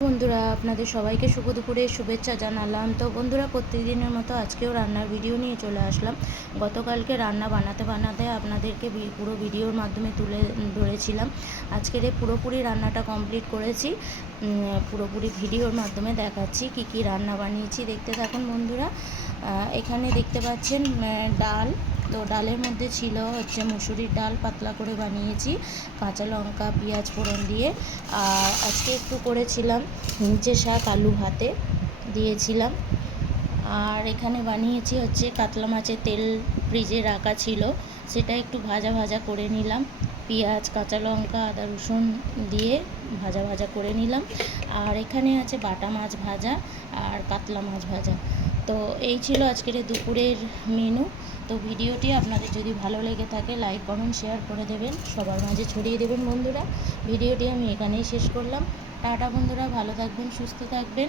বন্ধুরা, আপনাদের সবাইকে শুভ দুপুরে শুভেচ্ছা জানালাম। তো বন্ধুরা, প্রত্যেকদিনের মতো আজকেও রান্নার ভিডিও নিয়ে চলে আসলাম। গতকালকে রান্না বানাতে বানাতে আপনাদেরকে পুরো ভিডিওর মাধ্যমে তুলে ধরেছিলাম। আজকের এই পুরোপুরি রান্নাটা কমপ্লিট করেছি, পুরোপুরি ভিডিওর মাধ্যমে দেখাচ্ছি কি কি রান্না বানিয়েছি। দেখতে থাকুন বন্ধুরা। এখানে দেখতে পাচ্ছেন ডাল। তো ডালের মধ্যে ছিল মুসুরির ডাল, পাতলা করে বানিয়েছি, কাঁচা লঙ্কা পেঁয়াজ ফোড়ন দিয়ে। আর আজকে একটু করেছিলাম নিচে শাক, আলু ভাতে দিয়েছিলাম। আর এখানে বানিয়েছি কাতলা মাছের তেল ফ্রিজে রাখা ছিল, সেটা একটু ভাজা ভাজা করে নিলাম। পেঁয়াজ, কাঁচা লঙ্কা, আদা রসুন দিয়ে ভাজা ভাজা করে নিলাম। আর এখানে আছে বাটা মাছ ভাজা আর কাতলা মাছ ভাজা। তো এই ছিল আজকের দুপুরের মেনু। তো ভিডিওটি আপনাদের যদি ভালো লেগে থাকে লাইক কমেন্ট শেয়ার করে দেবেন, সবার মাঝে ছড়িয়ে দেবেন বন্ধুরা। ভিডিওটি আমি এখানেই শেষ করলাম। টাটা বন্ধুরা, ভালো থাকবেন, সুস্থ থাকবেন।